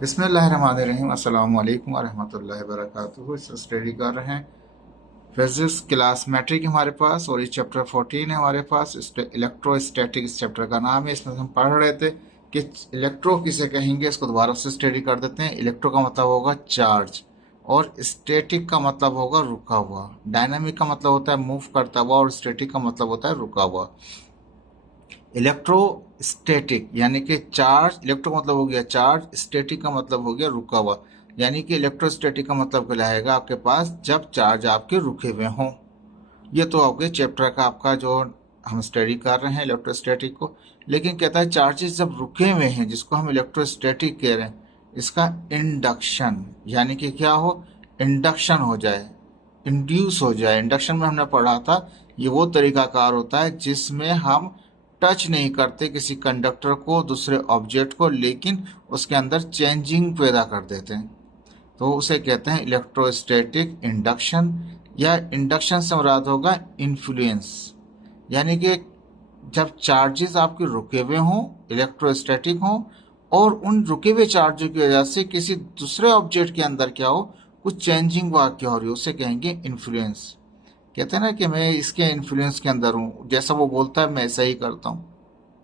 बिस्मिल्लाहिर्रहमानिर्रहीम अस्सलाम वालेकुम वरहमतुल्लाहि वबरकातुहू। इस स्टडी कर रहे हैं फिजिक्स क्लास मैट्रिक हमारे पास, और ये चैप्टर 14 है हमारे पास। इलेक्ट्रोस्टैटिक इस चैप्टर का नाम है। इसमें हम पढ़ रहे थे कि इलेक्ट्रो किसे कहेंगे, इसको दोबारा से स्टडी कर देते हैं। इलेक्ट्रो का मतलब होगा चार्ज, और स्टैटिक का मतलब होगा रुका हुआ। डायनामिक का मतलब होता है मूव करता हुआ, और स्टैटिक का मतलब होता है रुका हुआ। इलेक्ट्रोस्टैटिक यानी कि चार्ज, इलेक्ट्रो मतलब हो गया चार्ज, स्टैटिक का मतलब हो गया रुका हुआ। यानी कि इलेक्ट्रोस्टैटिक का मतलब कहलाएगा आपके पास जब चार्ज आपके रुके हुए हों। ये तो आपके चैप्टर का आपका जो हम स्टडी कर रहे हैं इलेक्ट्रोस्टैटिक को। लेकिन कहता है चार्जेस जब रुके हुए हैं, जिसको हम इलेक्ट्रोस्टैटिक कह रहे हैं, इसका इंडक्शन यानी कि क्या हो, इंडक्शन हो जाए, इंड्यूस हो जाए। इंडक्शन में हमने पढ़ा था, ये वो तरीकाकार होता है जिसमें हम टच नहीं करते किसी कंडक्टर को, दूसरे ऑब्जेक्ट को, लेकिन उसके अंदर चेंजिंग पैदा कर देते हैं, तो उसे कहते हैं इलेक्ट्रोस्टैटिक इंडक्शन। या इंडक्शन से मुराद होगा इन्फ्लुएंस, यानी कि जब चार्जेस आपके रुके हुए हों, इलेक्ट्रोस्टैटिक हों, और उन रुके हुए चार्जों की वजह से किसी दूसरे ऑब्जेक्ट के अंदर क्या हो, कुछ चेंजिंग वाक़ हो रही हो, उसे कहेंगे इन्फ्लुएंस। कहते हैं ना कि मैं इसके इन्फ्लुएंस के अंदर हूँ, जैसा वो बोलता है मैं ऐसा ही करता हूँ।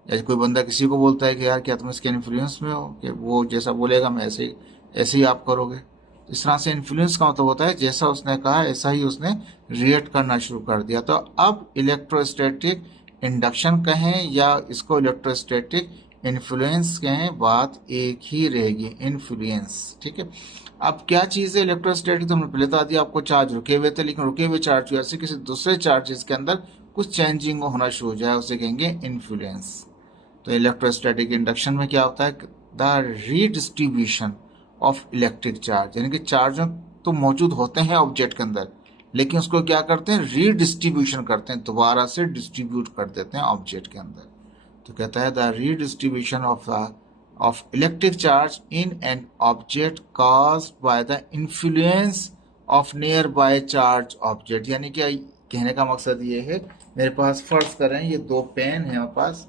या कोई बंदा किसी को बोलता है कि यार क्या तुम इसके इन्फ्लुएंस में हो, कि वो जैसा बोलेगा मैं ऐसे ही आप करोगे। तो इस तरह से इन्फ्लुएंस का मतलब होता है जैसा उसने कहा ऐसा ही उसने रिएक्ट करना शुरू कर दिया। तो अब इलेक्ट्रोस्टैटिक इंडक्शन कहें या इसको इलेक्ट्रोस्टैटिक इन्फ्लुएंस कहें, बात एक ही रहेगी, इन्फ्लुएंस। ठीक है। अब क्या चीज़ है इलेक्ट्रोस्टैटिक, तो हमने पहले बता दिया आपको, चार्ज रुके हुए थे, लेकिन रुके हुए चार्ज की वजह से किसी दूसरे चार्जेस के अंदर कुछ चेंजिंग होना शुरू हो जाए, उसे कहेंगे इन्फ्लुएंस। तो इलेक्ट्रोस्टैटिक इंडक्शन में क्या होता है, the redistribution of electric charge, यानी कि चार्ज तो मौजूद होते हैं ऑब्जेक्ट के अंदर, लेकिन उसको क्या करते हैं, रीडिस्ट्रीब्यूशन करते हैं, दोबारा से डिस्ट्रीब्यूट कर देते हैं ऑब्जेक्ट के अंदर। तो कहता है the redistribution of electric charge in an object caused by the influence of near by charge object. यानी कि कहने का मकसद ये है, मेरे पास फर्ज करें ये दो पेन है मेरे पास,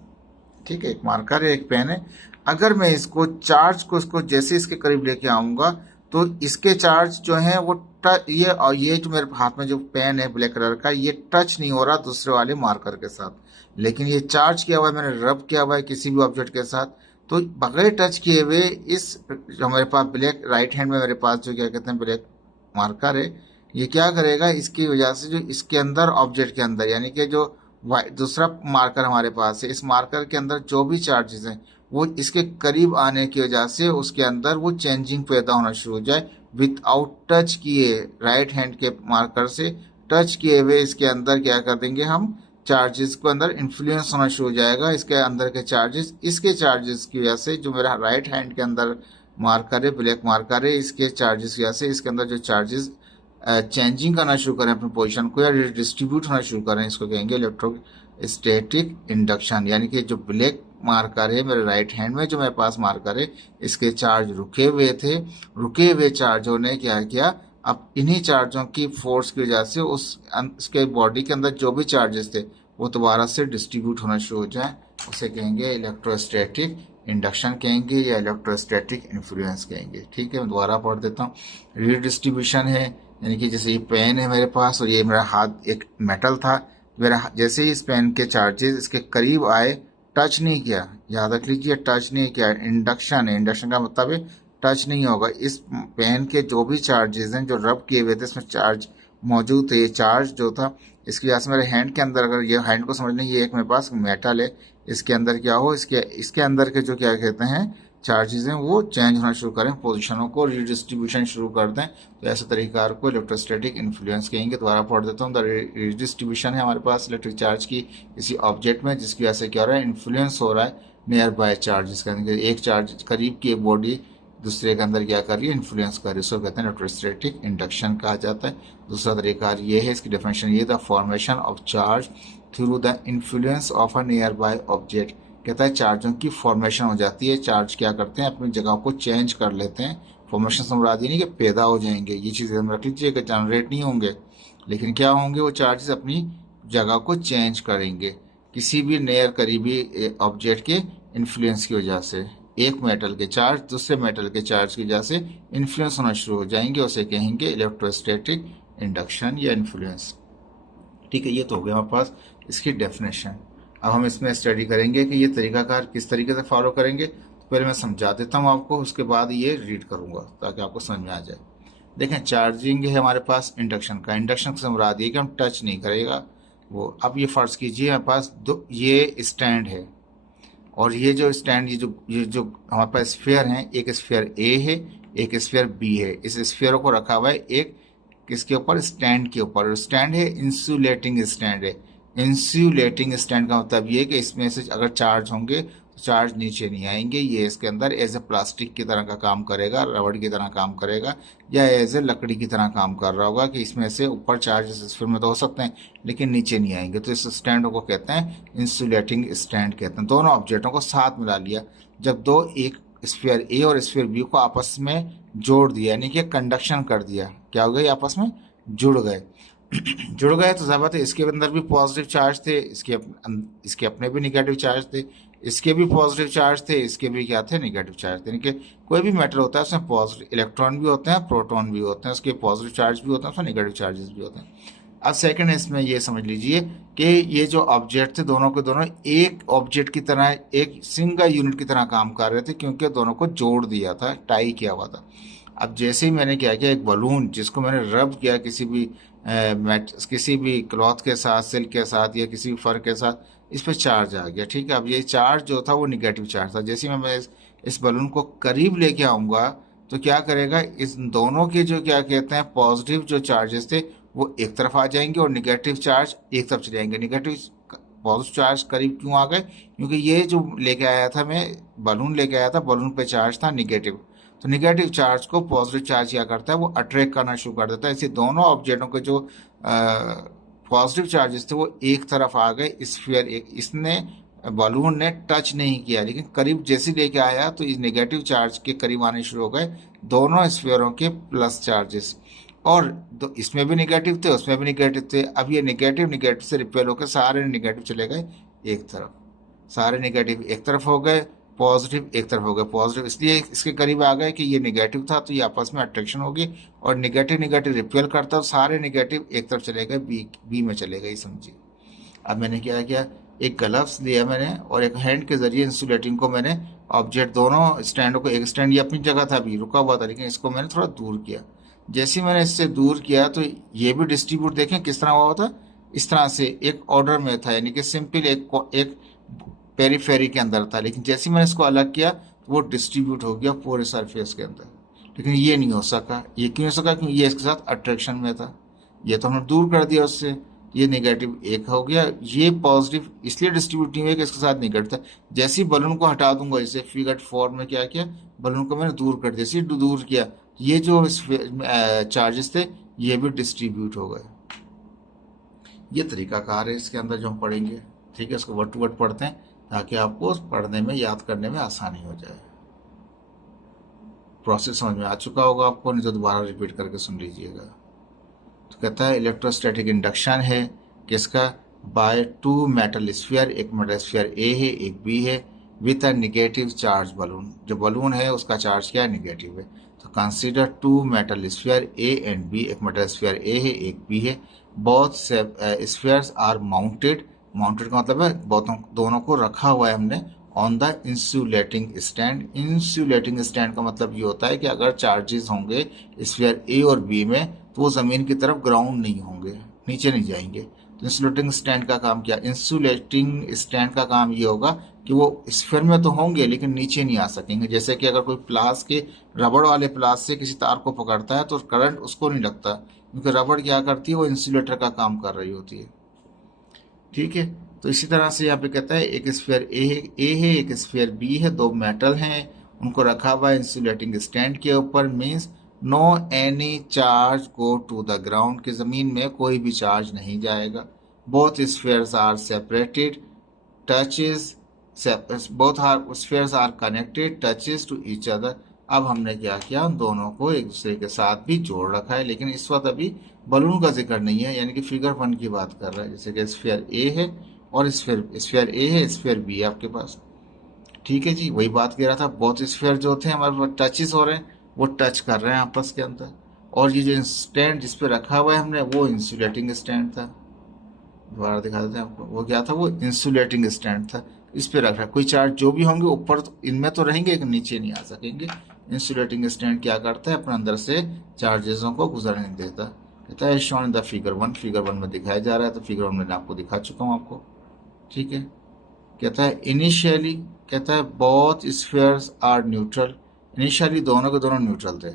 ठीक है, एक मार्कर है एक पेन है। अगर मैं इसको चार्ज को इसको जैसे इसके करीब लेके आऊंगा, तो इसके चार्ज जो है वो ये, और ये जो मेरे हाथ में जो पेन है ब्लैक कलर का, ये टच नहीं हो रहा दूसरे वाले मार्कर के साथ, लेकिन ये चार्ज किया हुआ है, मैंने रब किया हुआ है किसी भी ऑब्जेक्ट के साथ। तो बगैर टच किए हुए इस जो मेरे पास ब्लैक राइट हैंड में मेरे पास जो क्या कहते हैं ब्लैक मार्कर है, ये क्या करेगा, इसकी वजह से जो इसके अंदर ऑब्जेक्ट के अंदर, यानी कि जो दूसरा मार्कर हमारे पास है, इस मार्कर के अंदर जो भी चार्जेस हैं वो इसके करीब आने की वजह से उसके अंदर वो चेंजिंग पैदा होना शुरू हो जाए, विदाउट टच किए, राइट हैंड के मार्कर से टच किए हुए इसके अंदर क्या कर देंगे हम, चार्जेस को अंदर इन्फ्लुएंस होना शुरू हो जाएगा, इसके अंदर के चार्जेस, इसके चार्जेस की वजह से, जो मेरा राइट हैंड के अंदर मार्कर है ब्लैक मार्कर है, इसके चार्जेस की वजह से इसके अंदर जो चार्जेस चेंजिंग करना शुरू करें अपनी पोजीशन को, या डिस्ट्रीब्यूट होना शुरू करें, इसको कहेंगे इलेक्ट्रोस्टैटिक इंडक्शन। यानी कि जो ब्लैक मार्कर है मेरे राइट हैंड में, जो मेरे पास मार्कर है, इसके चार्ज रुके हुए थे, रुके हुए चार्जों ने क्या किया, अब इन्हीं चार्जों की फोर्स की वजह से उसके बॉडी के अंदर जो भी चार्जेस थे वो दोबारा से डिस्ट्रीब्यूट होना शुरू हो जाए, उसे कहेंगे इलेक्ट्रोस्टैटिक इंडक्शन कहेंगे या इलेक्ट्रोस्टैटिक इन्फ्लुएंस कहेंगे। ठीक है, मैं दोबारा पढ़ देता हूँ। रीडिस्ट्रीब्यूशन है, यानी कि जैसे ये पेन है मेरे पास और ये मेरा हाथ एक मेटल था, मेरा जैसे ही इस पेन के चार्जेस इसके करीब आए, टच नहीं किया, याद रख लीजिए टच नहीं किया, इंडक्शन है, इंडक्शन का मतलब है टच नहीं होगा। इस पेन के जो भी चार्जेस हैं जो रब किए हुए थे, इसमें चार्ज मौजूद थे, ये चार्ज जो था इसकी वजह से मेरे हैंड के अंदर, अगर ये हैंड को समझ लें, ये एक मेरे पास मेटल है, इसके अंदर क्या हो, इसके अंदर के जो क्या कहते हैं चार्जेस हैं वो चेंज होना शुरू करें, पोजीशनों को रीडिस्ट्रीब्यूशन शुरू कर दें, तो ऐसे तरीकार को इलेक्ट्रोस्टैटिक इन्फ्लुएंस कहेंगे। दोबारा पढ़ देता हूँ। द रीडिस्ट्रीब्यूशन है हमारे पास इलेक्ट्रिक चार्ज की किसी ऑब्जेक्ट में, जिसकी वजह से क्या हो रहा है, इन्फ्लुएंस हो रहा है नियर बाय चार्जेस का, एक चार्ज करीब की बॉडी दूसरे के अंदर क्या कर रही है, इन्फ्लुएंस कर रही है, उसको कहते हैं इलेक्ट्रोस्टैटिक इंडक्शन कहा जाता है। दूसरा तरीका ये है, इसकी डेफिनेशन ये, the formation of charge through the influence of a near by object. कहता है चार्जों की फॉर्मेशन हो जाती है, चार्ज क्या करते हैं अपनी जगह को चेंज कर लेते हैं। फॉर्मेशन से मुराद ये नहीं कि पैदा हो जाएंगे, ये चीज़ हम रख लीजिए कि जनरेट नहीं होंगे, लेकिन क्या होंगे, वो चार्जेस अपनी जगह को चेंज करेंगे किसी भी नियर करीबी ऑब्जेक्ट के इन्फ्लुएंस की वजह से। एक मेटल के चार्ज दूसरे मेटल के चार्ज की वजह से इन्फ्लुएंस होना शुरू हो जाएंगे, उसे कहेंगे इलेक्ट्रोस्टैटिक इंडक्शन या इन्फ्लुएंस। ठीक है, ये तो हो गया हमारे पास इसकी डेफिनेशन। अब हम इसमें स्टडी करेंगे कि ये तरीकाकार किस तरीके से फॉलो करेंगे। तो पहले मैं समझा देता हूँ आपको, उसके बाद ये रीड करूंगा ताकि आपको समझ में आ जाए। देखें, चार्जिंग है हमारे पास इंडक्शन का। इंडक्शन से मुराद ये कि हम टच नहीं करेगा वो। अब ये फर्ज कीजिए हमारे पास दो ये स्टैंड है, और ये जो स्टैंड ये जो हमारे पास स्फीयर हैं, एक स्फीयर ए है, एक स्फीयर बी है। इस स्फीयर को रखा हुआ है एक किसके ऊपर, स्टैंड के ऊपर। स्टैंड है इंसुलेटिंग स्टैंड है। इंसुलेटिंग स्टैंड का मतलब ये कि इसमें से अगर चार्ज होंगे तो चार्ज नीचे नहीं आएंगे। ये इसके अंदर एज ए प्लास्टिक की तरह का काम करेगा, रबड़ की तरह काम करेगा, या एज ए लकड़ी की तरह काम कर रहा होगा कि इसमें से ऊपर चार्ज स्फीयर में तो हो सकते हैं लेकिन नीचे नहीं आएंगे। तो इस स्टैंड को कहते हैं इंसुलेटिंग स्टैंड कहते हैं। दोनों ऑब्जेक्टों को साथ मिला लिया, जब दो एक स्फीयर ए और स्फीयर बी को आपस में जोड़ दिया, यानी कि कंडक्शन कर दिया, क्या हो गया, आपस में जुड़ गए। जुड़ गए तो ज़ाहिर बात है इसके अंदर भी पॉजिटिव चार्ज थे, इसके अपने भी निगेटिव चार्ज थे, इसके भी पॉजिटिव चार्ज थे, इसके भी क्या थे, निगेटिव चार्ज थे। यानी कि कोई भी मेटल होता है उसमें पॉजिटिव इलेक्ट्रॉन भी होते हैं, प्रोटॉन भी होते हैं, उसके पॉजिटिव चार्ज भी होते हैं, उसमें निगेटिव चार्जेस भी होते हैं। अब सेकंड इसमें ये समझ लीजिए कि ये जो ऑब्जेक्ट थे दोनों के दोनों एक ऑब्जेक्ट की तरह, एक सिंगल यूनिट की तरह काम कर रहे थे, क्योंकि दोनों को जोड़ दिया था, टाई किया हुआ था। अब जैसे ही मैंने क्या किया, एक बलून जिसको मैंने रब किया किसी भी क्लॉथ के साथ, सिल्क के साथ या किसी भी फर के साथ, इस पर चार्ज आ गया। ठीक है, अब ये चार्ज जो था वो निगेटिव चार्ज था। जैसे ही मैं इस बलून को करीब लेके आऊँगा तो क्या करेगा, इस दोनों के जो क्या कहते हैं पॉजिटिव जो चार्जेस थे वो एक तरफ आ जाएंगे और निगेटिव चार्ज एक तरफ चले जाएंगे। निगेटिव पॉजिटिव चार्ज करीब क्यों आ गए, क्योंकि ये जो लेके आया था मैं, बलून लेके आया था, बलून पे चार्ज था निगेटिव। तो निगेटिव चार्ज को पॉजिटिव चार्ज क्या करता है, वो अट्रैक्ट करना शुरू कर देता है। इसे दोनों ऑब्जेक्टों के जो पॉजिटिव चार्जेस थे वो एक तरफ आ गए। स्फीयर एक, इसने बलून ने टच नहीं किया, लेकिन करीब जैसे लेके आया तो इस नेगेटिव चार्ज के करीब आने शुरू हो गए दोनों स्फीयरों के प्लस चार्जेस। और इसमें भी निगेटिव थे, उसमें भी निगेटिव थे। अब ये निगेटिव निगेटिव से रिपेल होकर सारे निगेटिव चले गए एक तरफ, सारे निगेटिव एक तरफ हो गए, पॉजिटिव एक तरफ हो गए। पॉजिटिव इसलिए इसके करीब आ गए कि ये निगेटिव था तो ये आपस में अट्रैक्शन होगी, और निगेटिव निगेटिव रिपेल करता, सारे निगेटिव एक तरफ चले गए, बी में चले गए, समझिए। अब मैंने क्या किया, एक ग्लव्स लिया मैंने और एक हैंड के जरिए इंसुलेटिंग को मैंने ऑब्जेक्ट दोनों स्टैंड को, एक स्टैंड ये अपनी जगह था अभी रुका हुआ था, लेकिन इसको मैंने थोड़ा दूर किया। जैसे ही मैंने इससे दूर किया तो ये भी डिस्ट्रीब्यूट देखें किस तरह हुआ था, इस तरह से एक ऑर्डर में था, यानी कि सिंपल एक पेरीफेरी के अंदर था। लेकिन जैसे ही मैंने इसको अलग किया तो वो डिस्ट्रीब्यूट हो गया पूरे सरफेस के अंदर। लेकिन ये नहीं हो सका। ये क्यों हो सका, क्योंकि ये इसके साथ अट्रैक्शन में था, ये तो हमने दूर कर दिया उससे, ये नेगेटिव एक हो गया। ये पॉजिटिव इसलिए डिस्ट्रीब्यूट नहीं हुआ कि इसके साथ निगेटिव था। जैसे ही बलून को हटा दूंगा, जैसे फिगर 4 में क्या किया, बलून को मैंने दूर कर दिया, जैसे दूर किया, ये जो चार्जेस थे ये भी डिस्ट्रीब्यूट हो गए। ये तरीकाकार है इसके अंदर जो हम पढ़ेंगे। ठीक है, इसको वर्ड टू वर्ड पढ़ते हैं ताकि आपको पढ़ने में, याद करने में आसानी हो जाए। प्रोसेस समझ में आ चुका होगा आपको, नहीं तो दोबारा रिपीट करके सुन लीजिएगा। तो कहता है इलेक्ट्रोस्टैटिक इंडक्शन है किसका, बाय टू मेटल स्फीयर, एक मेटल स्फीयर ए है एक बी है, with a negative charge balloon. जो बलून है उसका चार्ज क्या है, निगेटिव है। तो consider two metal sphere A and B, एक मेटल स्फीयर ए है एक बी है। Both spheres are mounted, mounted का मतलब है दोनों को रखा हुआ है हमने on the insulating stand. Insulating stand का मतलब ये होता है कि अगर चार्जेस होंगे स्फीयर ए और बी में तो वो जमीन की तरफ ग्राउंड नहीं होंगे, नीचे नहीं जाएंगे। तो इंसुलेटिंग स्टैंड का काम क्या, इंसुलेटिंग स्टैंड का काम ये होगा कि वो स्फीयर में तो होंगे लेकिन नीचे नहीं आ सकेंगे। जैसे कि अगर कोई प्लास के, रबड़ वाले प्लास से किसी तार को पकड़ता है तो करंट उसको नहीं लगता, क्योंकि रबड़ क्या करती है, वो इंसुलेटर का काम कर रही होती है। ठीक है, तो इसी तरह से यहाँ पे कहता है एक स्फीयर ए है एक स्फीयर बी है, दो मेटल हैं, उनको रखा हुआ है इंसुलेटिंग स्टैंड के ऊपर। Means no any charge go to the ground, की जमीन में कोई भी चार्ज नहीं जाएगा। Both spheres are separated, touches, both are spheres are connected, touches to each other. अब हमने क्या किया, दोनों को एक दूसरे के साथ भी जोड़ रखा है, लेकिन इस वक्त अभी बलून का जिक्र नहीं है, यानी कि फिगर 1 की बात कर रहा है। जैसे कि स्फीयर ए है और स्फीयर ए है, स्फीयर बी है आपके पास। ठीक है जी, वही बात कह रहा था, बहुत स्फीयर जो थे हमारे पास टचेस हो रहे हैं, वो टच कर रहे हैं आपस के अंदर। और ये जो स्टैंड जिस पे रखा हुआ है हमने, वो इंसुलेटिंग स्टैंड था। दोबारा दिखा देते हैं आपको, वो क्या था, वो इंसुलेटिंग स्टैंड था। इस पे रख रहा है, कोई चार्ज जो भी होंगे ऊपर इनमें तो रहेंगे लेकिन नीचे नहीं आ सकेंगे। इंसुलेटिंग स्टैंड क्या करता है, अपने अंदर से चार्जेसों को गुजरने नहीं देता। कहता है shown in the figure 1, figure 1 में दिखाया जा रहा है, तो फिगर 1 मैंने आपको दिखा चुका हूँ आपको। ठीक है। कहता है इनिशियली, कहता है both spheres are neutral, initially दोनों के दोनों न्यूट्रल थे।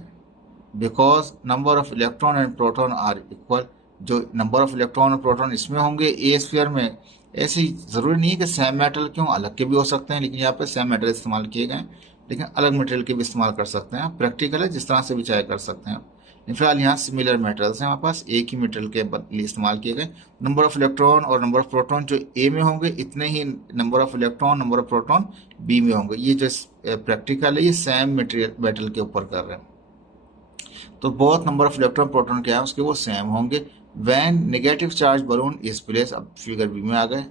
Because number of electron and proton are equal, जो नंबर ऑफ इलेक्ट्रॉन और प्रोटॉन इसमें होंगे ए स्फीयर में, ऐसी जरूरी नहीं है कि सेम मेटल क्यों, अलग के भी हो सकते हैं, लेकिन यहाँ पे सेम मेटल इस्तेमाल किए गए हैं, लेकिन अलग मटेरियल के भी इस्तेमाल कर सकते हैं। प्रैक्टिकल है, जिस तरह से भी चाहे कर सकते हैं आप। फिलहाल यहाँ सिमिलर मेटल्स हैं हमारे पास, एक ही मेटल के लिए इस्तेमाल किए गए। नंबर ऑफ इलेक्ट्रॉन और नंबर ऑफ प्रोटॉन जो ए में होंगे, इतने ही number of electron number of proton B में होंगे। ये जो प्रैक्टिकल है, ये सेम मटेरियल मेटल के ऊपर कर रहे हैं। तो बहुत नंबर ऑफ इलेक्ट्रॉन प्रोटॉन क्या है उसके, वो सेम होंगे। When negative charge balloon is place, अब फिगर बी में आ गए,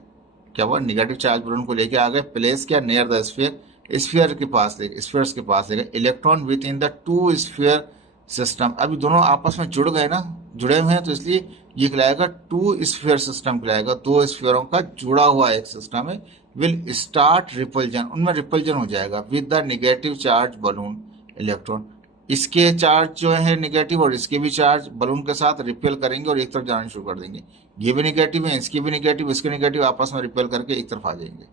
क्या हुआ, नेगेटिव चार्ज बलून को लेके आ गए, प्लेस क्या, नियर द स्फीयर, स्फीयर के पास लेके, स्फीयर्स के पास लेके, electron with in the two sphere system. अभी दोनों आपस में जुड़ गए ना, जुड़े हुए हैं, तो इसलिए ये कहलाएगा टू स्फीयर सिस्टम कहलाएगा, दो स्फीयरों का जुड़ा हुआ एक सिस्टम है। विल स्टार्ट रिपल्जन, उनमें रिपल्जन हो जाएगा with the negative charge balloon electron. इसके चार्ज जो है नेगेटिव और इसके भी चार्ज बलून के साथ रिपेल करेंगे और एक तरफ जाना शुरू कर देंगे। ये भी नेगेटिव है, इसके भी नेगेटिव, इसके नेगेटिव, आपस में रिपेल करके एक तरफ आ जाएंगे।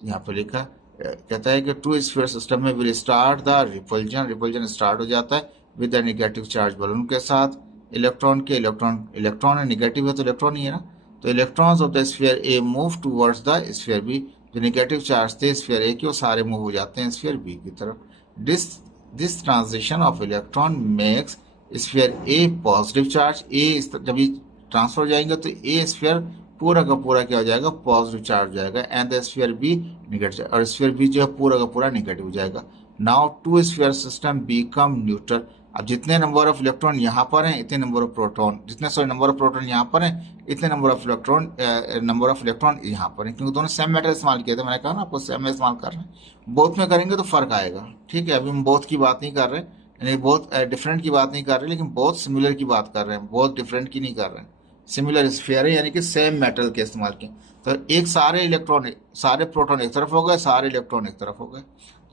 यहाँ पे लिखा कहता है कि टू स्फीयर सिस्टम में will start the repulsion, repulsion start हो जाता है with the negative charge balloon के साथ। इलेक्ट्रॉन के, इलेक्ट्रॉन है, नेगेटिव है तो इलेक्ट्रॉन ही है ना, तो electrons of the sphere A move towards the sphere B, जो नेगेटिव चार्ज थे स्फीयर ए के, वो सारे मूव हो जाते हैं स्फीयर बी की तरफ। This transition of electron makes sphere A positive charge, A जब ये ट्रांसफर हो जाएंगे तो ए स्फीयर पूरा का पूरा क्या हो जाएगा, पॉजिटिव चार्ज हो जाएगा, and the sphere B negative, और स्फीयर बी जो है पूरा का पूरा नेगेटिव हो जाएगा। Now two sphere system become neutral, अब जितने नंबर ऑफ इलेक्ट्रॉन यहाँ पर हैं इतने नंबर ऑफ प्रोटॉन, जितने सॉरी नंबर ऑफ प्रोटॉन यहाँ पर हैं इतने नंबर ऑफ इलेक्ट्रॉन यहाँ पर हैं, क्योंकि दोनों सेम मेटल इस्तेमाल किए थे, मैंने कहा ना आपको सेम में इस्तेमाल कर रहे हैं। बोथ में करेंगे तो फर्क आएगा। ठीक है, अभी हम बोथ की बात नहीं कर रहे, यानी बोथ डिफरेंट की बात नहीं कर रहे, लेकिन बहुत सिमिलर की बात कर रहे हैं, बहुत डिफरेंट की नहीं कर रहे हैं। सिमिलर स्फीयर है, यानी कि सेम मेटल के इस्तेमाल किए, तो एक सारे इलेक्ट्रॉन, सारे प्रोटॉन एक तरफ हो गए, सारे इलेक्ट्रॉन एक तरफ हो गए।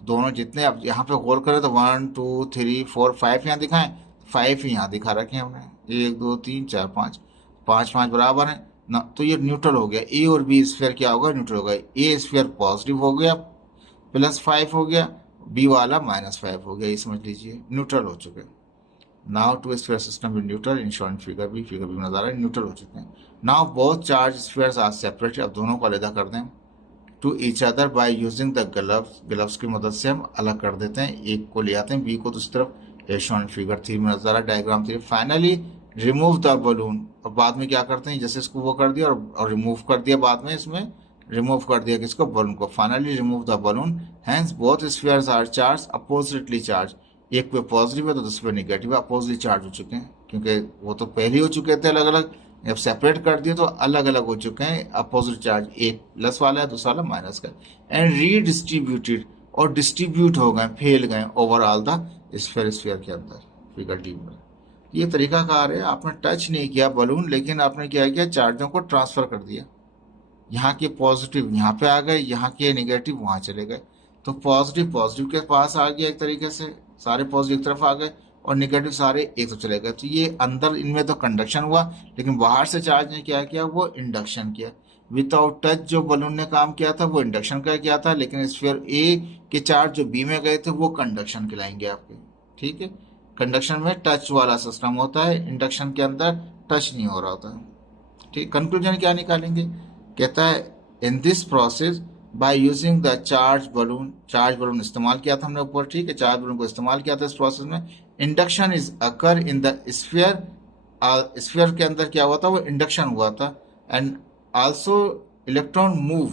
दोनों जितने, अब यहाँ पे गौर करें तो 1 2 3 4 5 यहाँ दिखाएं, 5 ही यहाँ दिखा रखे हैं हमने, 1 2 3 4 5, 5 बराबर है ना, तो ये न्यूट्रल हो गया। ए और बी स्फीयर क्या होगा, न्यूट्रल होगा। ए स्फीयर पॉजिटिव हो गया +5 हो गया, बी वाला -5 हो गया, ये समझ लीजिए न्यूट्रल हो चुके। Now two sphere system with neutral in short figure B में नजर आ रहा है, न्यूट्रल हो चुके हैं। Now both charge spheres are separated, अब दोनों को अलग कर दें to each other by using the gloves की मदद से हम अलग कर देते हैं, एक को ले आते हैं बी को दूसरी तरफ, ए शॉन फिगर 3 में नजर आ रहा है, diagram 3। Finally remove the balloon, और बाद में क्या करते हैं, जैसे इसको वो कर दिया और रिमूव कर दिया, बाद में इसमें रिमूव कर दिया किसको, बलून को। Finally remove the balloon, hence both spheres are charge oppositely charge, एक पे पॉजिटिव है तो दूसरे पे नेगेटिव है, अपोजिट चार्ज हो चुके हैं, क्योंकि वो तो पहले हो चुके थे अलग अलग, जब सेपरेट कर दिए तो अलग अलग हो चुके हैं। अपोजिट चार्ज, एक प्लस वाला है दूसरा वाला माइनस का, एंड रीडिस्ट्रीब्यूटेड, और डिस्ट्रीब्यूट हो गए, फैल गए ओवरऑल द स्फीयर के अंदर, फिगर डी में। ये तरीकाकार है, आपने टच नहीं किया बलून, लेकिन आपने क्या किया, चार्जों को ट्रांसफर कर दिया। यहाँ के पॉजिटिव यहाँ पे आ गए, यहाँ के नेगेटिव वहां चले गए, तो पॉजिटिव के पास आ गया, एक तरीके से सारे पॉजिटिव की तरफ आ गए और नेगेटिव सारे एक तरफ चले गए। तो ये अंदर इनमें तो कंडक्शन हुआ, लेकिन बाहर से चार्ज ने क्या किया, वो इंडक्शन किया। विदाउट टच जो बलून ने काम किया था वो इंडक्शन का किया था, लेकिन स्फीयर ए के चार्ज जो बी में गए थे वो कंडक्शन कहलाएंगे आपके। ठीक है, कंडक्शन में टच वाला सिस्टम होता है, इंडक्शन के अंदर टच नहीं हो रहा होता। ठीक, कंक्लूजन क्या निकालेंगे, कहता है in this process by using the charge balloon इस्तेमाल किया था हमने ऊपर। ठीक है, चार्ज बलून को इस्तेमाल किया था इस प्रोसेस में। Induction is occur in the sphere के अंदर क्या हुआ था, वो इंडक्शन हुआ था, and also electron move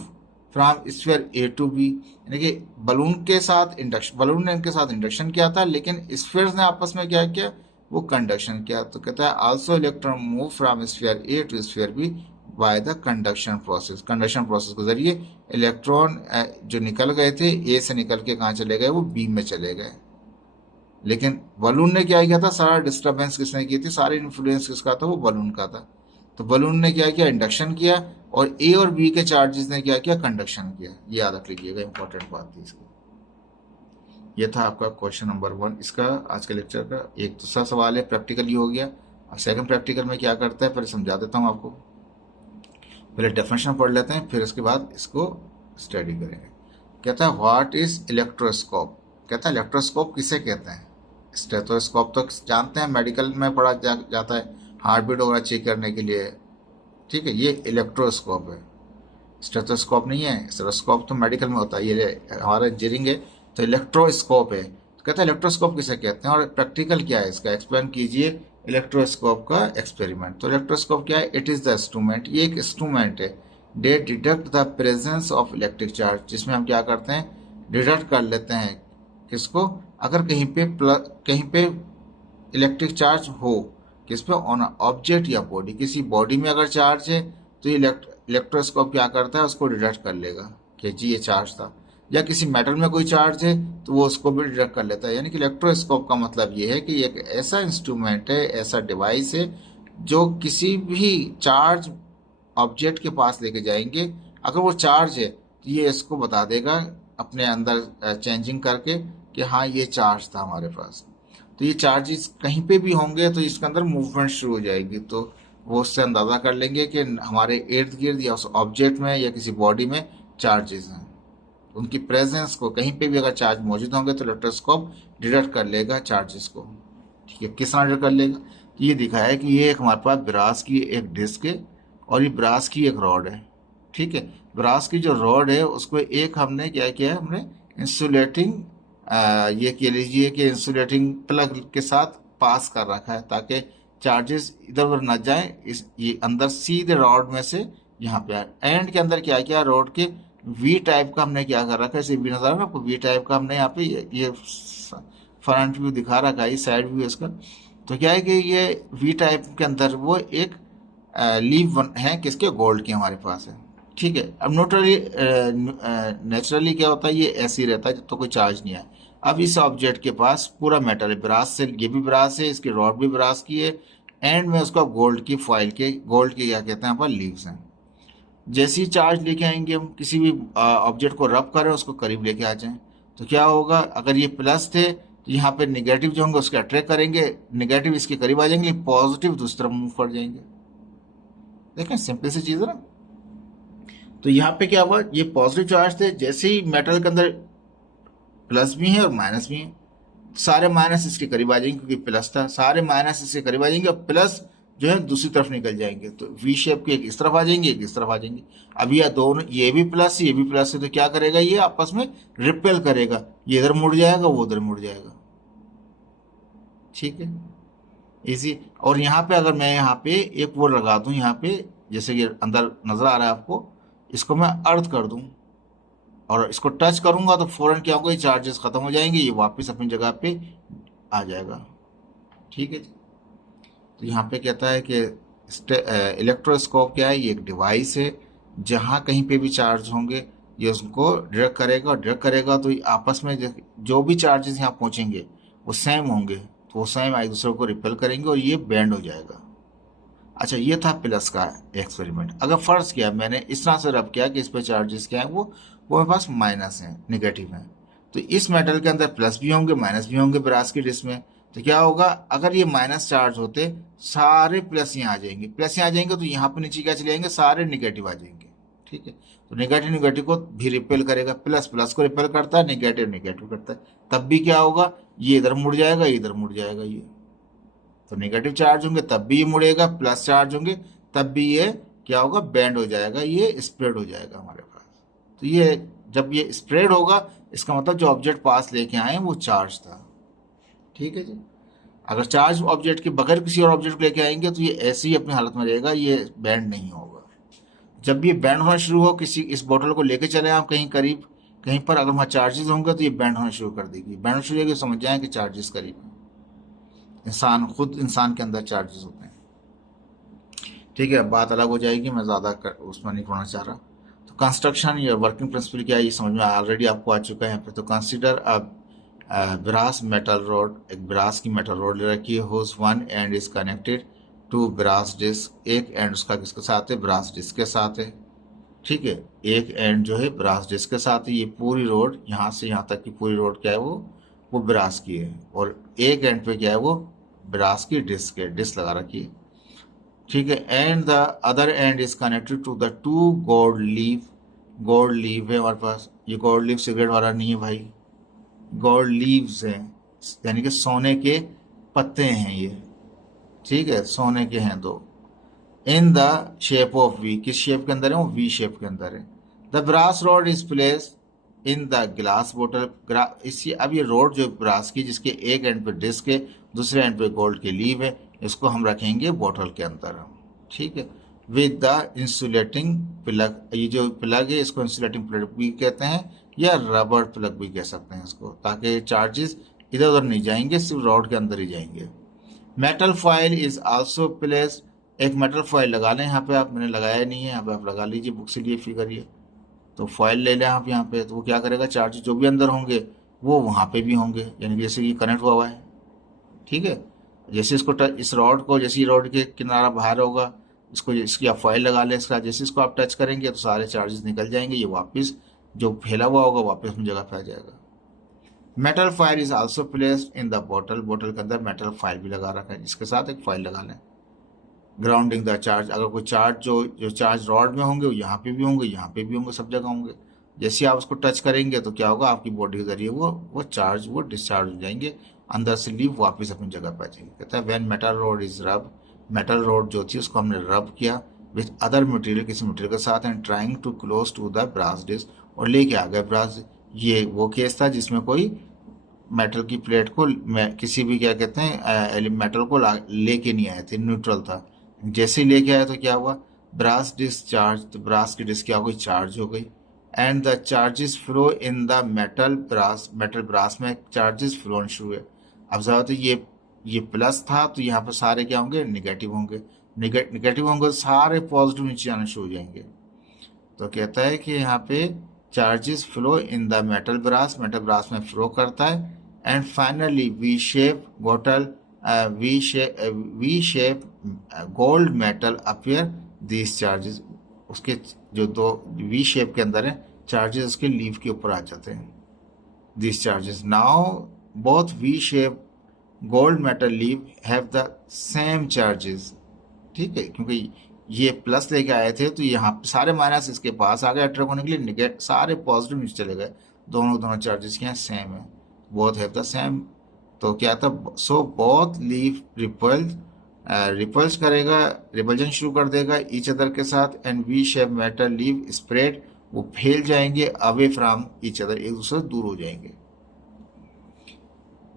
from sphere A to B, यानी कि बलून के साथ इंडक्शन किया था, लेकिन स्फीयर्स ने आपस में क्या किया, वो कंडक्शन किया। तो कहता है also electron move from sphere A to sphere B by the conduction process. Conduction process के जरिए इलेक्ट्रॉन जो निकल गए थे ए से निकल के कहाँ चले गए, वो बी में चले गए। लेकिन बलून ने क्या किया था, सारा डिस्टरबेंस किसने की थी, सारी इन्फ्लुएंस किसका था, वो बलून का था। तो बलून ने क्या किया, इंडक्शन किया, और ए और बी के चार्जेस ने क्या किया, कंडक्शन किया। ये याद रख लीजिएगा, इंपॉर्टेंट बात थी इसकी। ये था आपका क्वेश्चन नंबर 1 इसका आज के लेक्चर का। एक दूसरा सवाल है, प्रैक्टिकली हो गया। अब सेकंड प्रैक्टिकल में क्या करता है, पहले समझा देता हूँ आपको। पहले डेफिनेशन पढ़ लेते हैं, फिर उसके बाद इसको स्टडी करेंगे। कहता है व्हाट इज इलेक्ट्रोस्कोप। कहता है इलेक्ट्रोस्कोप किसे कहते हैं। स्टेथोस्कोप तो जानते हैं, मेडिकल में पढ़ा जाता है, हार्ट बीट वगैरह चेक करने के लिए। ठीक है, ये इलेक्ट्रोस्कोप है, स्टेथोस्कोप नहीं है। स्टेथोस्कोप तो मेडिकल में होता है, ये हमारा इंजीनियरिंग है, तो इलेक्ट्रोस्कोप है। तो कहता है इलेक्ट्रोस्कोप किसे कहते हैं और प्रैक्टिकल क्या है इसका, एक्सप्लेन कीजिए इलेक्ट्रोस्कोप का एक्सपेरिमेंट। तो इलेक्ट्रोस्कोप क्या है, इट इज द इंस्ट्रूमेंट, ये एक इंस्ट्रूमेंट है, दे detect the presence of electric charge, जिसमें हम क्या करते हैं, डिटेक्ट कर लेते हैं किसको, अगर कहीं पे इलेक्ट्रिक चार्ज हो, किस पे, ऑन ऑब्जेक्ट या बॉडी। किसी बॉडी में अगर चार्ज है तो ये इलेक्ट्रोस्कोप क्या करता है, उसको डिटेक्ट कर लेगा कि जी ये चार्ज था। या किसी मेटल में कोई चार्ज है तो वो उसको भी डिटेक्ट कर लेता है। यानी कि इलेक्ट्रोस्कोप का मतलब ये है कि एक ऐसा इंस्ट्रूमेंट है, ऐसा डिवाइस है जो किसी भी चार्ज ऑब्जेक्ट के पास लेके जाएंगे, अगर वो चार्ज है तो ये इसको बता देगा अपने अंदर चेंजिंग करके कि हाँ ये चार्ज था हमारे पास। तो ये चार्जेस कहीं पे भी होंगे तो इसके अंदर मूवमेंट शुरू हो जाएगी, तो वो उससे अंदाजा कर लेंगे कि हमारे इर्द गिर्द या उस ऑब्जेक्ट में या किसी बॉडी में चार्जेस हैं। उनकी प्रेजेंस को, कहीं पे भी अगर चार्ज मौजूद होंगे तो इलेक्ट्रोस्कोप डिटेक्ट कर लेगा चार्जेस को। ठीक है, किस तरह डिटेक्ट कर लेगा, तो ये दिखाया है कि ये एक हमारे पास ब्रास की एक डिस्क है और ये ब्रास की एक रॉड है। ठीक है, ब्रास की जो रॉड है उसको एक हमने क्या किया है, हमने इंसुलेटिंग ये कह लीजिए कि इंसुलेटिंग प्लग के साथ पास कर रखा है ताकि चार्जेस इधर उधर न जाए, इस ये अंदर सीधे रॉड में से यहाँ पे आए। एंड के अंदर क्या किया, रॉड के वी टाइप का हमने क्या कर रखा है, इसे वी नजर आ रहा है आपको, वी टाइप का हमने यहाँ पे ये फ्रंट व्यू दिखा रखा है, ये साइड व्यू इसका। तो क्या है कि ये वी टाइप के अंदर वो एक लीव है किसके, गोल्ड के हमारे पास है। ठीक है, अब नेचुरली क्या होता है, ये ऐसे ही रहता है जब तो कोई चार्ज नहीं है। अब इस ऑब्जेक्ट के पास पूरा मेटल है, ब्रास से, ये भी ब्रास है, इसकी रॉड भी ब्रास की है, एंड में उसका गोल्ड की फॉइल के, गोल्ड के क्या कहते हैं, पर लीव्स हैं। जैसे ही चार्ज लेके आएंगे हम, किसी भी ऑब्जेक्ट को रब करें, उसको करीब लेके आ जाएं, तो क्या होगा, अगर ये प्लस थे तो यहाँ पे निगेटिव जो होंगे उसके अट्रैक्ट करेंगे, निगेटिव इसके करीब आ जाएंगे, पॉजिटिव दूसरी तरफ मूव कर जाएंगे। देखें सिंपल सी चीज है ना। तो यहाँ पे क्या हुआ, ये पॉजिटिव चार्ज थे, जैसे ही मेटल के अंदर प्लस भी है और माइनस भी है, सारे माइनस इसके करीब आ जाएंगे क्योंकि प्लस था, सारे माइनस इसके करीब आ जाएंगे और प्लस जो है दूसरी तरफ निकल जाएंगे। तो वी शेप के एक इस तरफ आ जाएंगे, एक इस तरफ आ जाएंगे। अब यह दोनों, ये भी प्लस ये भी प्लस है, तो क्या करेगा, ये आपस में रिपेल करेगा, ये इधर मुड़ जाएगा वो उधर मुड़ जाएगा। ठीक है, इसी। और यहाँ पे अगर मैं यहाँ पे एक वो लगा दूं, यहाँ पे जैसे कि अंदर नजर आ रहा है आपको, इसको मैं अर्थ कर दूं और इसको टच करूंगा तो फौरन क्या होगा, ये चार्जेस खत्म हो जाएंगे, ये वापस अपनी जगह पे आ जाएगा। ठीक है जी। तो यहाँ पे कहता है कि इलेक्ट्रोस्कोप क्या है, ये एक डिवाइस है, जहाँ कहीं पे भी चार्ज होंगे ये उसको डिटेक्ट करेगा, और डिटेक्ट करेगा तो ये आपस में जो भी चार्जेस यहाँ पहुंचेंगे वो सेम होंगे, तो वो सेम एक दूसरे को रिपेल करेंगे और ये बैंड हो जाएगा। अच्छा, ये था प्लस का एक्सपेरिमेंट। अगर फर्ज किया मैंने इस तरह से रब किया कि इस पे चार्जेस क्या है, वो मेरे पास माइनस है, निगेटिव है, तो इस मेटल के अंदर प्लस भी होंगे माइनस भी होंगे ब्रास की डिस्क में। तो क्या होगा, अगर ये माइनस चार्ज होते, सारे प्लस यहाँ आ जाएंगे, प्लस यहाँ आ जाएंगे तो यहाँ पे नीचे क्या चले जाएंगे, सारे निगेटिव आ जाएंगे। ठीक है, तो निगेटिव निगेटिव को भी रिपेल करेगा, प्लस प्लस को रिपेल करता है, निगेटिव निगेटिव करता है, तब भी क्या होगा, ये इधर मुड़ जाएगा, ये इधर मुड़ जाएगा। ये तो नेगेटिव चार्ज होंगे तब भी ये मुड़ेगा, प्लस चार्ज होंगे तब भी ये क्या होगा, बैंड हो जाएगा, ये स्प्रेड हो जाएगा हमारे पास। तो ये जब ये स्प्रेड होगा, इसका मतलब जो ऑब्जेक्ट पास लेके आए वो चार्ज था। ठीक है जी। अगर चार्ज ऑब्जेक्ट के बगैर किसी और ऑब्जेक्ट को लेके आएंगे तो ये ऐसे ही अपनी हालत में रहेगा, ये बैंड नहीं होगा। जब ये बैंड होना शुरू हो, किसी इस बोतल को लेके चले आप कहीं करीब, कहीं पर अगर वहाँ चार्जेस होंगे तो ये बैंड होना शुरू कर देगी, बैंड शुरू होगी, समझ जाए कि चार्जेस करीब है। इंसान, खुद इंसान के अंदर चार्जेस होते हैं। ठीक है, बात अलग हो जाएगी, मैं ज़्यादा उसमें नहीं पढ़ना चाह रहा। तो कंस्ट्रक्शन या वर्किंग प्रिंसिपल क्या है ये समझ में ऑलरेडी आपको आ चुका है यहाँ पे। तो कंसिडर ब्रास मेटल रोड, एक ब्रास की मेटल रोड ले रखी है, whose one end is connected to brass disc, एक एंड उसका किसके साथ है, ब्रास डिस्क के साथ है। ठीक है, एक एंड जो है ब्रास डिस्क के साथ है। ये पूरी रोड यहाँ से यहाँ तक की पूरी रोड क्या है, वो ब्रास की है, और एक एंड पे क्या है, वो ब्रास की डिस्क है, डिस्क लगा रखी है। ठीक है, and the other end is connected to the two gold leaf, gold leaf है हमारे पास। ये गोल्ड लीफ सिगरेट वाला नहीं है भाई, गोल्ड लीव्स हैं, यानी कि सोने के पत्ते हैं ये। ठीक है, सोने के हैं दो। In the shape of V, किस शेप के अंदर है, वो वी शेप के अंदर है। The brass rod is place in the glass बोतल, इसी अब ये रोड जो ब्रास की, जिसके एक एंड पे डिस्क है, दूसरे एंड पे गोल्ड के लीव है, इसको हम रखेंगे बोतल के अंदर। ठीक है, विद द इंसुलेटिंग प्लग, ये जो प्लग है इसको इंसुलेटिंग प्लग भी कहते हैं, या रबर प्लग भी कह सकते हैं इसको, ताकि चार्जेस इधर उधर नहीं जाएंगे, सिर्फ रॉड के अंदर ही जाएंगे। Metal foil is also placed, एक मेटल फॉइल लगा लें यहाँ पे आप, मैंने लगाया नहीं है, यहाँ पे आप लगा लीजिए, बुक से लिए फी करिए। तो फॉइल ले लें आप यहाँ पे, तो वो क्या करेगा, चार्ज जो भी अंदर होंगे वो वहाँ पे भी होंगे, यानी कि जैसे ये कनेक्ट हुआ है। ठीक है, जैसे इसको टच, इस रॉड को, जैसे रॉड के किनारा बाहर होगा, इसको, इसकी आप फॉइल लगा लें, इसका जैसे इसको आप टच करेंगे तो सारे चार्जेस निकल जाएंगे, ये वापस जो फैला हुआ होगा वापस अपनी जगह पे आ जाएगा। Metal file is also placed in the बोतल, बोतल के अंदर मेटल फाइल भी लगा रखा है, जिसके साथ एक फाइल लगा लें। ग्राउंडिंग द चार्ज, अगर कोई चार्ज जो चार्ज रॉड में होंगे वो यहाँ पे भी होंगे, यहाँ पे भी होंगे, सब जगह होंगे। जैसे आप उसको टच करेंगे तो क्या होगा, आपकी बॉडी के जरिए वो चार्ज वो डिस्चार्ज हो जाएंगे, अंदर से लीव वापस अपनी जगह पर आ जाएंगे। कहता है when metal rod is rub, metal rod जो थी उसको हमने रब किया विथ अदर मटेरियल, किसी मटेरियल के साथ, and trying to close to the brass disc, और लेके आ गए ब्रास। ये वो केस था जिसमें कोई मेटल की प्लेट को किसी भी क्या कहते हैं मेटल को लेके नहीं आए थे, न्यूट्रल था। जैसे ही लेके आया तो क्या हुआ, ब्रास डिस्चार्ज, तो ब्रास की डिस्क क्या हो गई, चार्ज हो गई। And the charges flow in the metal brass, metal brass में चार्जेस फ्लो शुरू हुए। अब जरा तो ये प्लस था, तो यहाँ पर सारे क्या होंगे, निगेटिव होंगे, निगेटिव होंगे तो सारे पॉजिटिव नीचे आने शुरू हो जाएंगे। तो कहता है कि यहाँ पे charges flow in the metal brass में फ्लो करता है, एंड फाइनली वी शेप बोतल, V shape gold metal appear these charges, उसके जो दो वी शेप के अंदर है चार्जेस, उसके लीव के ऊपर आ जाते हैं these charges. Now both we shape gold metal leave have the same charges. ठीक है, क्योंकि ये प्लस लेके आए थे तो यहाँ सारे माइनस इसके पास आ गए अट्रैक्ट होने के लिए, निगेट सारे पॉजिटिव नीचे चले गए, दोनों चार्जेस यहाँ सेम है, बोथ हैव द सेम। तो क्या था, सो बोथ लीव रिपल्स करेगा, रिपल्जन शुरू कर देगा ईच अदर के साथ, and V shape metal leave spread, वो फैल जाएंगे अवे फ्रॉम ईच अदर, एक दूसरे से दूर हो जाएंगे।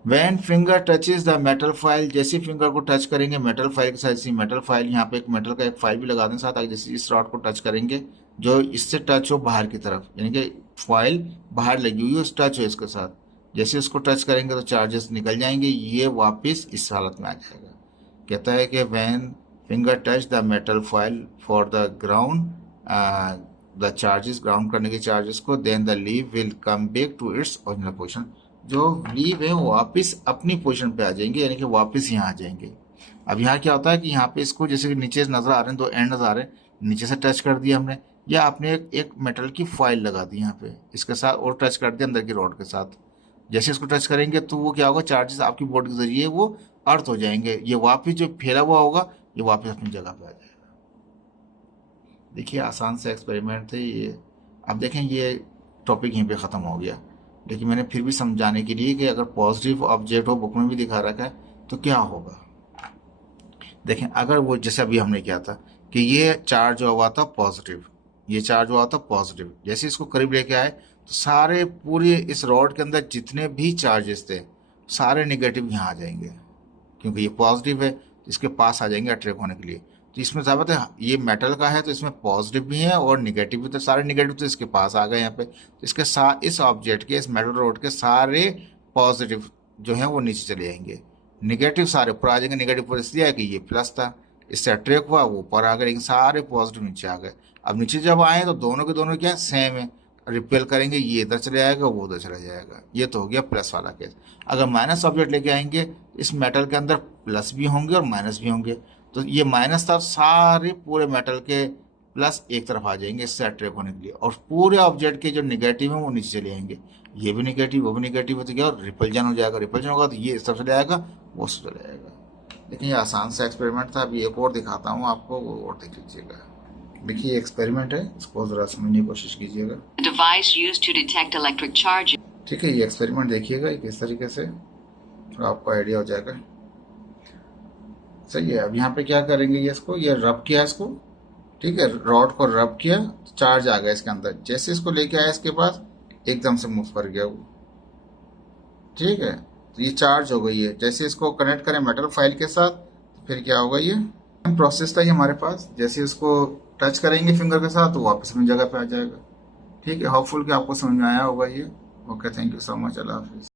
When finger touches the metal file, जैसे फिंगर को टच करेंगे मेटल फाइल के साथ, इसी मेटल फाइल यहाँ पे एक मेटल का एक फाइल भी लगा दें साथ, जैसे इस रॉड को टच करेंगे जो इससे टच हो बाहर की तरफ, यानी कि फाइल बाहर लगी हुई हो, टच हो इसके साथ, जैसे उसको टच करेंगे तो चार्जेस निकल जाएंगे, ये वापस इस हालत में आ जाएगा। कहता है कि when finger touch the metal file for the ground, the charges, ground करने के चार्जेस को, then the leave will come back to its original position, जो लीव है वो वापस अपनी पोजीशन पे आ जाएंगे, यानी कि वापस यहाँ आ जाएंगे। अब यहाँ क्या होता है कि यहाँ पे इसको जैसे कि नीचे नजर आ रहे हैं, दो एंड नजर आ रहे हैं, नीचे से टच कर दिया हमने, या आपने एक मेटल की फॉइल लगा दी यहाँ पे इसके साथ, और टच कर दिया अंदर की रॉड के साथ, जैसे इसको टच करेंगे तो वो क्या होगा, चार्जेस आपकी बॉडी के जरिए वो अर्थ हो जाएंगे, ये वापस जो फैला हुआ होगा ये वापस अपनी जगह पे आ जाएगा। देखिए आसान से एक्सपेरिमेंट थे ये। अब देखें ये टॉपिक यहीं पे ख़त्म हो गया, लेकिन मैंने फिर भी समझाने के लिए कि अगर पॉजिटिव ऑब्जेक्ट हो, बुक में भी दिखा रखा है, तो क्या होगा। देखें अगर वो जैसे अभी हमने किया था कि ये चार्ज हुआ था पॉजिटिव, ये चार्ज हुआ था पॉजिटिव, जैसे इसको करीब लेके आए तो सारे पूरे इस रॉड के अंदर जितने भी चार्जेस थे सारे निगेटिव यहाँ आ जाएंगे, क्योंकि ये पॉजिटिव है, इसके पास आ जाएंगे अट्रैक्ट होने के लिए। तो इसमें साबित है ये मेटल का है तो इसमें पॉजिटिव भी है और निगेटिव भी, तो सारे निगेटिव तो इसके पास आ गए यहाँ पे, तो इसके साथ इस ऑब्जेक्ट के, इस मेटल रोड के सारे पॉजिटिव जो है वो नीचे चले जाएंगे, निगेटिव सारे ऊपर आ जाएंगे। निगेटिव पर इसलिए है कि ये प्लस था, इससे अट्रैक्ट हुआ, वो ऊपर आ गए, लेकिन सारे पॉजिटिव नीचे आ गए। अब नीचे जब आए तो दोनों के दोनों क्या सेम है, रिपेल करेंगे, ये इधर चले जाएगा, वो उधर चला जाएगा। ये तो हो गया प्लस वाला केस। अगर माइनस ऑब्जेक्ट लेके आएंगे, इस मेटल के अंदर प्लस भी होंगे और माइनस भी होंगे, तो ये माइनस था, सारे पूरे मेटल के प्लस एक तरफ आ जाएंगे इससे अट्रैक्ट होने के लिए, और पूरे ऑब्जेक्ट के जो निगेटिव है वो नीचे चले जाएंगे। ये भी निगेटिव, वो भी निगेटिव, तो क्या रिपल्जन हो जाएगा, रिपल्जन होगा तो ये इस तरफ चले जाएगा, वो उस तरफ चले जाएगा। लेकिन ये आसान सा एक्सपेरिमेंट था। अभी एक और दिखाता हूँ आपको, वो और देख लीजिएगा। देखिए ये एक्सपेरिमेंट है, इसको जरा समझने की कोशिश कीजिएगा। Device used to detect electric charge. ठीक है, ये एक्सपेरिमेंट देखिएगा किस तरीके से, तो आपको आइडिया हो जाएगा। सही है। अब यहाँ पे क्या करेंगे, ये इसको ये रब किया इसको, ठीक है, रॉड को रब किया, चार्ज आ गया इसके अंदर। जैसे इसको लेके आया इसके पास, एकदम से मूव कर गया वो, ठीक है, तो ये चार्ज हो गई है। जैसे इसको कनेक्ट करें मेटल फाइल के साथ, फिर क्या होगा, ये प्रोसेस था ये हमारे पास। जैसे इसको टच करेंगे फिंगर के साथ, तो वापस अपनी जगह पे आ जाएगा। ठीक है, होपफुल कि आपको समझ में आया होगा ये। Okay, thank you so much, Allah हाफिज़।